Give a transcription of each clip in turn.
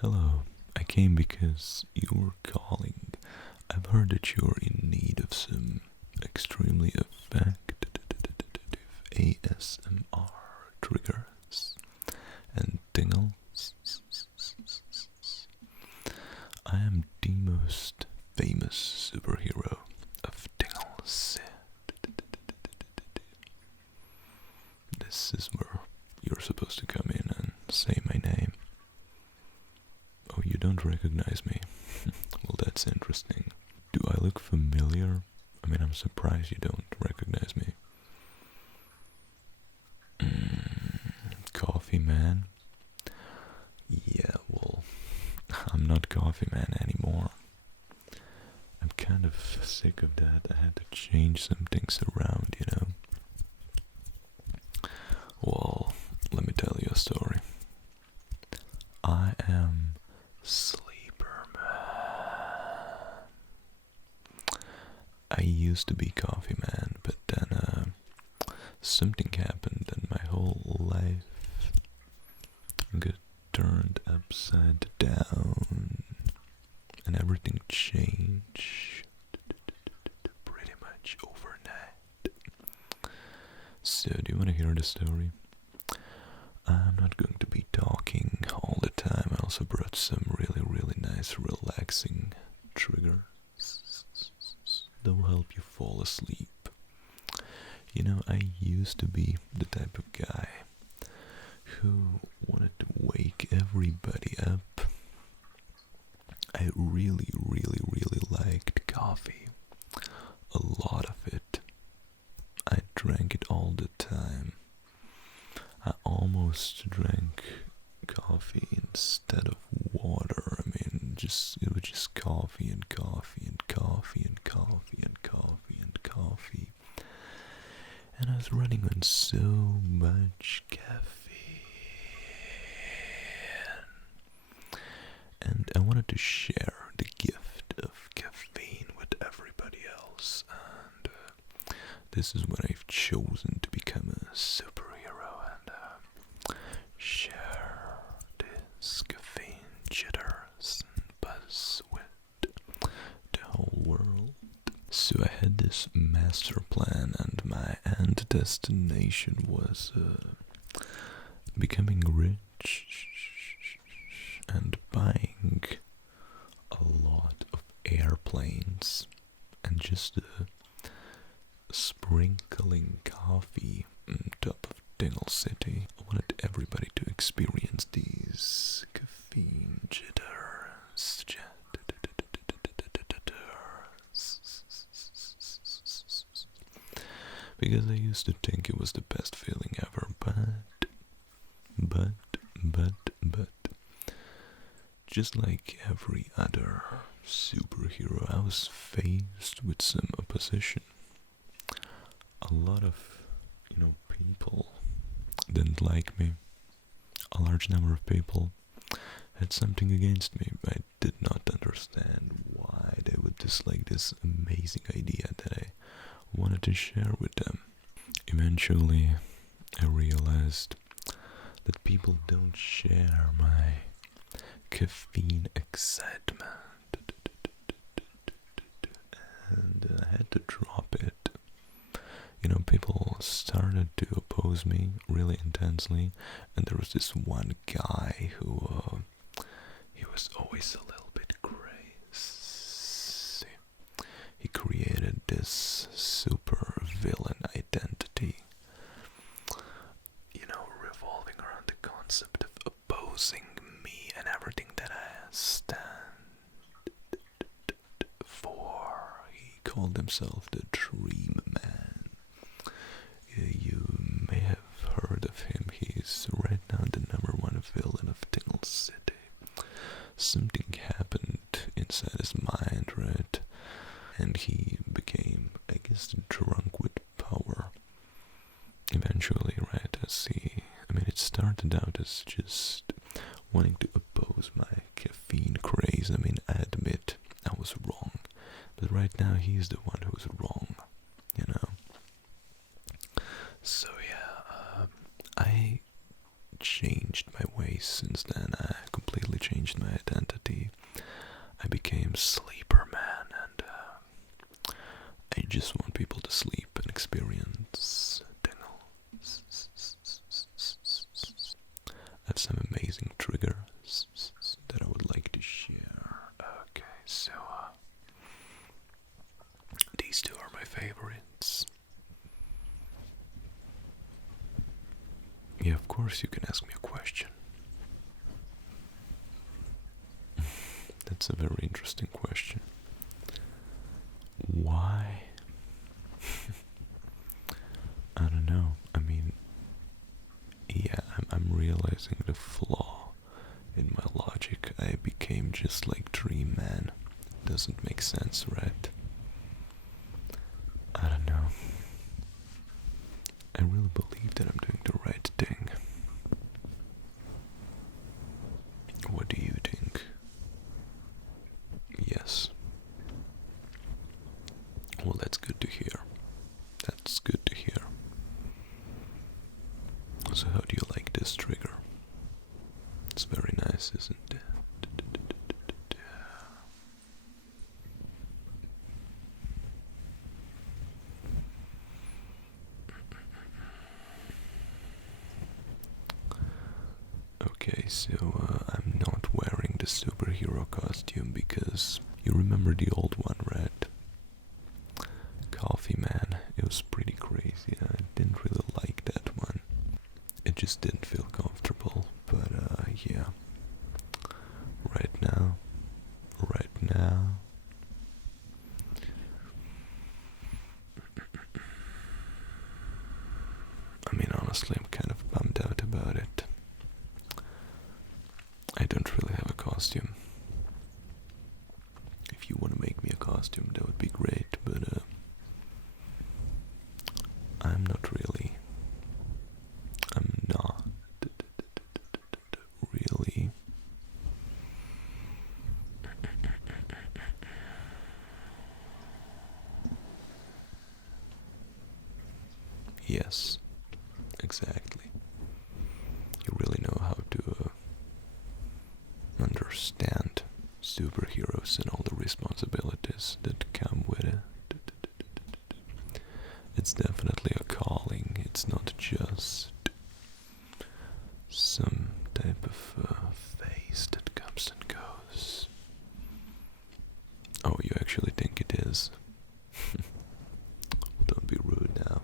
Hello, I came because you were calling. I've heard that you're in need of some extremely effective ASMR triggers and tingles. I am the most famous superhero of tingles. This is where you're supposed to come in and say my name. Oh, you don't recognize me? Well, that's interesting. Do I look familiar? I mean, I'm surprised you don't recognize me. Coffeeman? Yeah, well, I'm not Coffeeman anymore. I'm kind of sick of that. I had to change some things around, you know. Well, let me tell you a story. I am Sleeperman. I used to be Coffeeman, but then something happened and my whole life got turned upside down and everything changed pretty much overnight. So, do you want to hear the story? I'm not going to be talking all the time. I also brought some really nice relaxing triggers that will help you fall asleep. You know, I used to be the type of guy who wanted to wake everybody up. I really liked coffee. A lot of it. I drank it all the time. I almost drank coffee instead of water. I mean, it was just coffee and coffee and coffee and coffee and coffee and coffee. And I was running on so much caffeine. And I wanted to share the gift of caffeine with everybody else. And this is when I've chosen to become a superhero and share this caffeine jitters and buzz with the whole world. So I had this master plan, and my end destination was becoming rich and buying a lot of airplanes and just sprinkling coffee on top of Dingle City. I wanted everybody to experience these caffeine jitters. Because I used to think it was the best feeling ever, but just like every other superhero, I was faced with some opposition. A lot of, people didn't like me. A large number of people had something against me. I did not understand why they would dislike this amazing idea that I wanted to share with them. Eventually, I realized that people don't share my caffeine excitement, and I had to drop it. People started to oppose me really intensely, and there was this one guy who, he was always a little bit crazy. He created this super villain identity, revolving around the concept of opposing me and everything that I stand for. He called himself the Dream Man. You may have heard of him. He's right now the #1 villain of Dingle City. Something happened inside his mind, right? And he became, I guess, drunk with power. Eventually, right? It started out as just wanting to oppose my caffeine craze. I admit I was wrong. But right now, he's the one who's wrong, So yeah, I changed my ways since then. I completely changed changed my identity. I became Sleeperman, and I just want people to sleep and experience tingles. I have some amazing triggers that I would like to share. Okay, so these two are my favorites. Yeah, of course you can ask me a question. That's a very interesting question. Why? I don't know. I mean, yeah, I'm realizing the flaw in my logic. I became just like Dream Man. Doesn't make sense, right? I don't know. I really believe that I'm doing the right thing. What do you think? Yes. Well, that's good to hear. That's good to hear. So how do you like this trigger? It's very nice, isn't it? Okay, so I'm not wearing the superhero costume because you remember the old one, right? Coffeman. It was pretty crazy. I didn't really like that one. It just didn't feel comfortable, but yeah. Right now. I mean, honestly, I'm kind of bummed out about it. I don't really have a costume. If you want to make me a costume, that would be great, but I'm not really. I'm not really. Yes, exactly. You really know how to understand superheroes and all the responsibilities that come with it. It's definitely a calling. It's not just some type of phase that comes and goes. Oh, you actually think it is? Well, don't be rude now.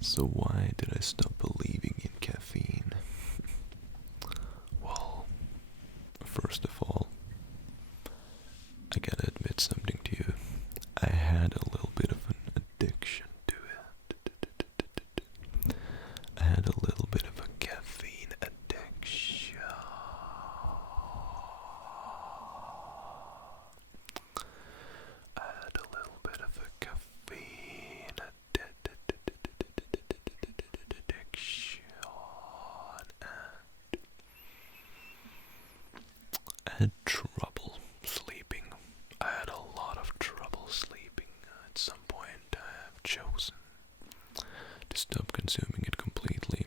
So why did I stop believing in caffeine? Well, first of all, I gotta admit something to you. I had a little bit of an addiction to it. I had a little bit of a caffeine addiction. I had a little bit of a caffeine addiction. I had trouble sleeping. I had a lot of trouble sleeping. At some point, I have chosen to stop consuming it completely,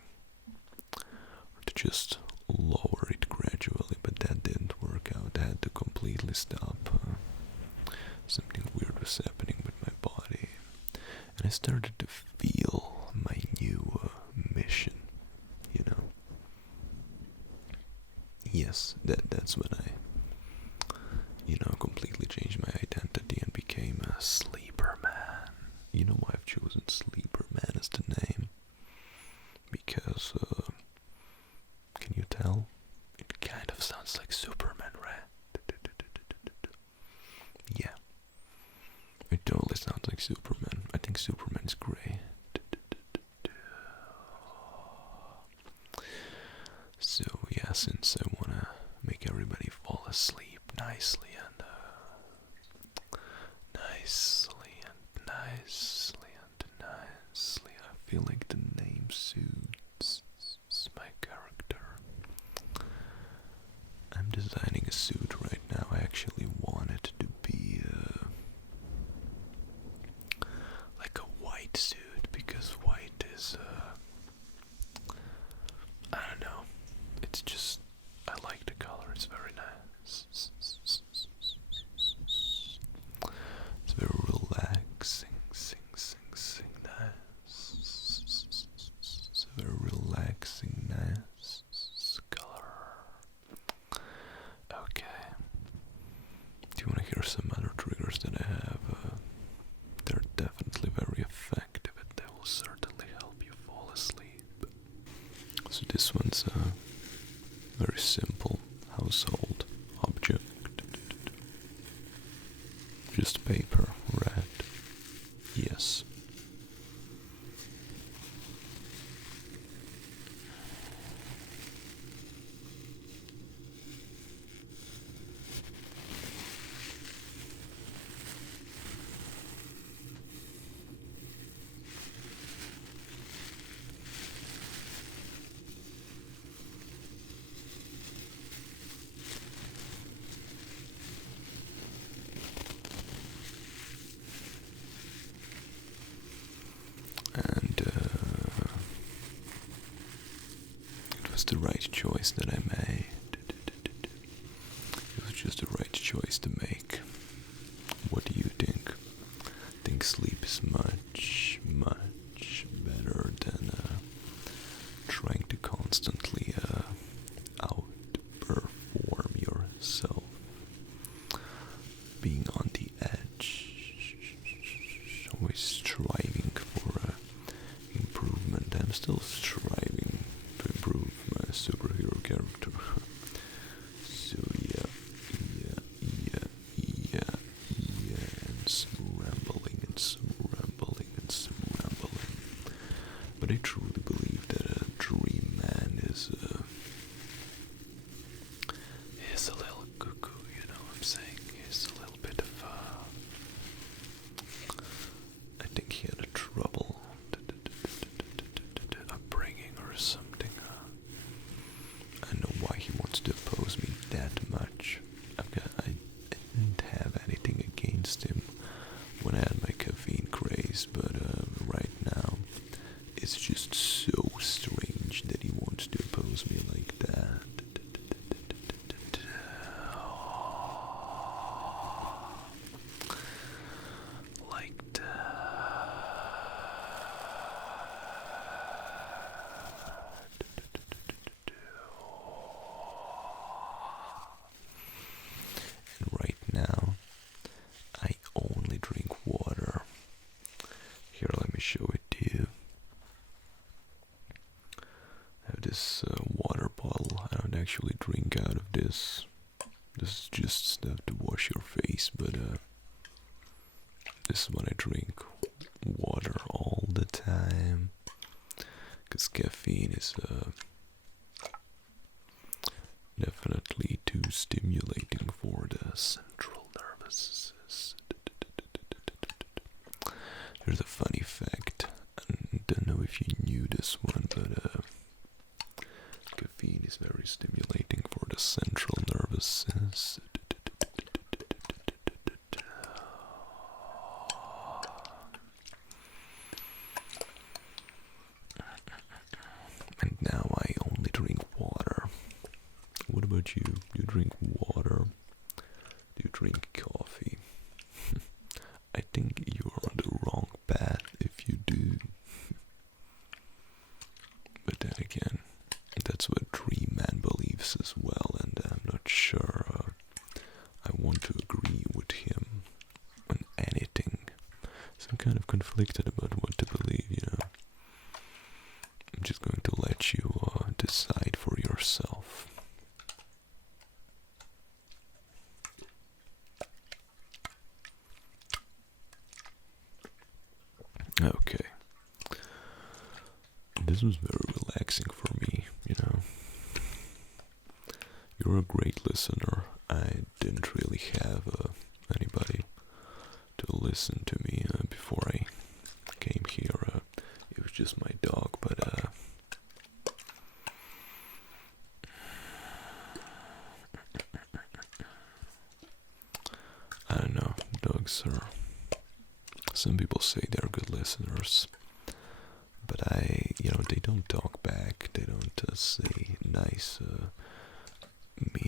or to just lower it gradually, but that didn't work out. I had to completely stop. Something weird was happening with my body, and I started to feel my new mission, you know. Yes, that's when I completely changed my identity and became a Sleeperman. You know why I've chosen Sleeperman as the name? Because, can you tell? It kind of sounds like Superman, right? Yeah. It totally sounds like Superman. I think Superman is great. So, yeah, since I wanna make everybody fall asleep nicely and nicely, I feel like the name suits my character. I'm designing a suit right now. I actually want it to be like a white suit, because white is it's just, I like the color, it's very nice. It's very relaxing, sing, nice. It's a very relaxing, nice color. Okay. Do you want to hear some other triggers that I have? They're definitely very effective and they will certainly help you fall asleep. So this one's a very simple household object. Just paper, red. Yes. And it was the right choice that I made. It was just the right choice to make. What do you think? I think sleep is much better than trying to constantly outperform yourself. Being on the edge, always striving for improvement. I'm still striving to improve my superhero character. So yeah, and some rambling. But I truly believe that a dream man is a little cuckoo, you know what I'm saying? He's a little bit of I think he had a trouble upbringing or something. I know why he wants to oppose me that much. I didn't have anything against him when I had my caffeine craze, but right now it's just so strange that he wants to oppose me like that. Like that. And right now, I only drink water. Here, let me show it to you. I have this water bottle. I don't actually drink out of this. This is just stuff to wash your face, but this is what I drink. Water all the time. Because caffeine is definitely too stimulating for the central nervous system. Here's a funny fact. I don't know if you knew this one, but caffeine is very stimulating for the central nervous system. And now I only drink water. What about you? Do you drink water? Do you drink coffee? I think you're on the wrong path if you do. But then again, that's what Dream Man believes as well, and I'm not sure I want to agree with him on anything. So I'm kind of conflicted about what to believe, you know. I'm just going to let you decide for yourself. Okay. This was very relaxing for me, you know. You're a great listener. I didn't really have anybody to listen to me before I came here. It was just my dog, but I don't know. Dogs are. Some people say they're good listeners, but they don't talk back. They don't say nice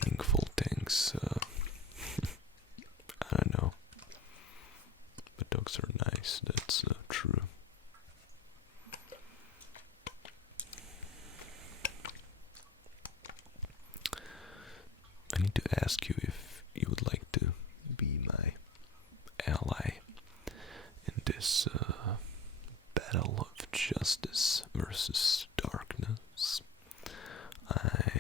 meaningful things. I don't know. But dogs are nice, that's true. I need to ask you if you would like to be my ally in this battle of justice versus darkness. I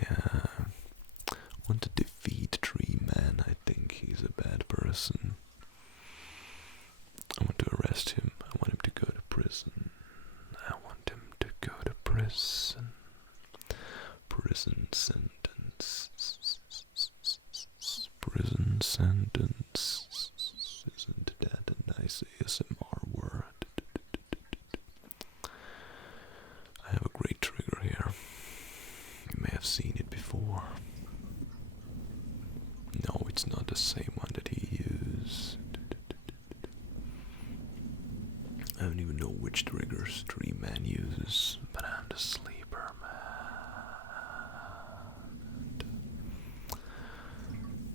want to defeat Tree Man. I think he's a bad person. I want to arrest him. I want him to go to prison. I want him to go to prison. Prison sentence. Prison sentence. Isn't that a nice ASMR word? I have a great trigger here. You may have seen it before. No, it's not the same one that he used. I don't even know which triggers Tree Man uses, but I'm the Sleeperman.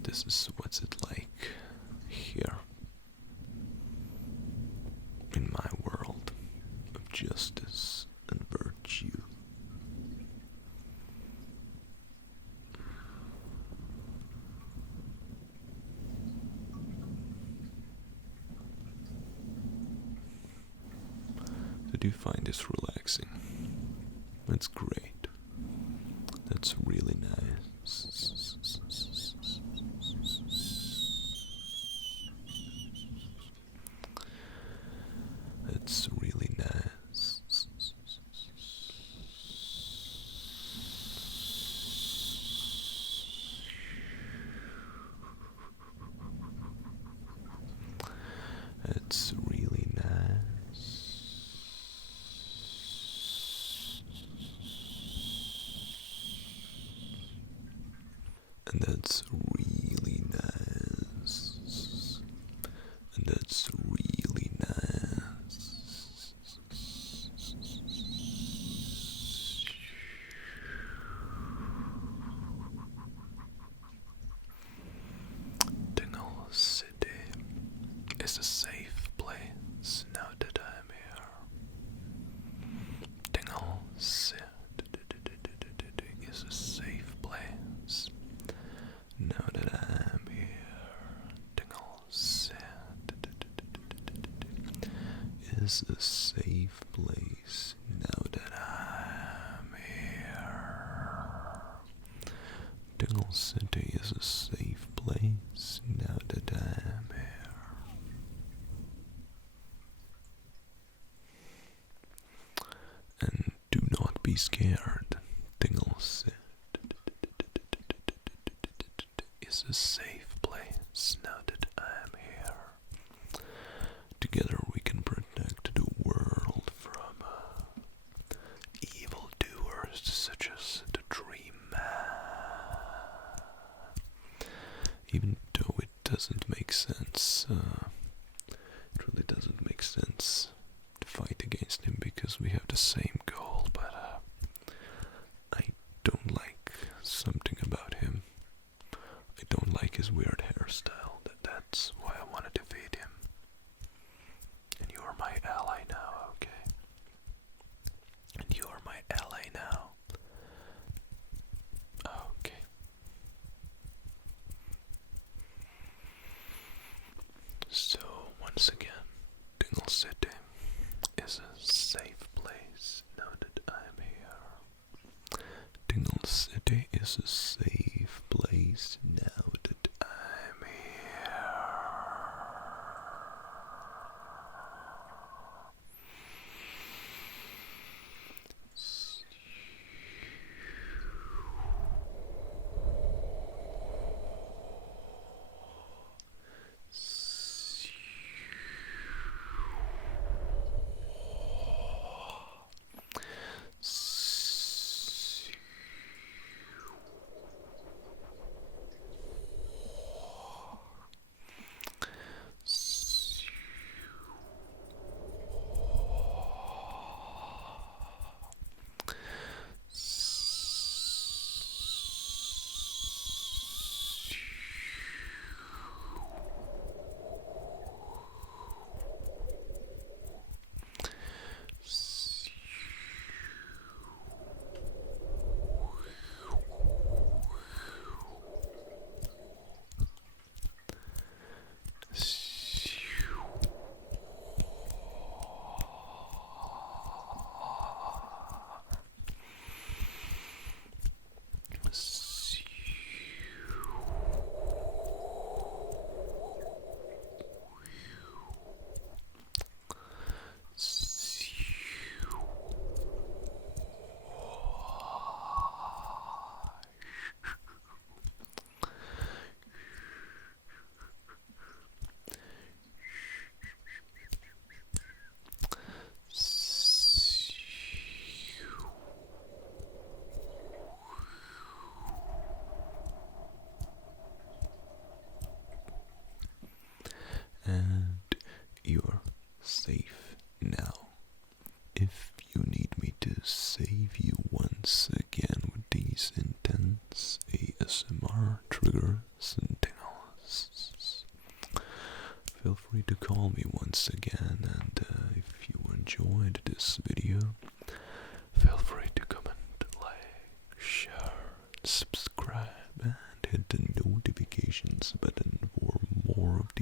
This is what's it like here in my world of justice and virtue. So do you find this relaxing? That's great. That's really nice. That's really nice. That's really nice. And that's really nice. And that's really nice. Dingle City is a safe place now that I'm here. Dingle City is a safe place now that I'm here. Dingle City is a safe place now that I'm here. Dingle City is a safe place now that I'm here. And do not be scared. Dingle City is a safe place now that I'm here. Together we can protect the world from evil doers such as the Dream Man. Even though it doesn't make sense, it really doesn't make sense to fight against him because we have the same goal, but I don't like something about him. I don't like his weird hairstyle. That's why I want to defeat him. And you are my ally now, okay? And you are my ally now. Okay. So, once again, Dingle City is a safe place now that I'm here. Dingle City is a safe place now that I'm here. need me to save you once again with these intense ASMR triggers and tingles, feel free to call me once again, and if you enjoyed this video, feel free to comment, like, share, subscribe, and hit the notifications button for more of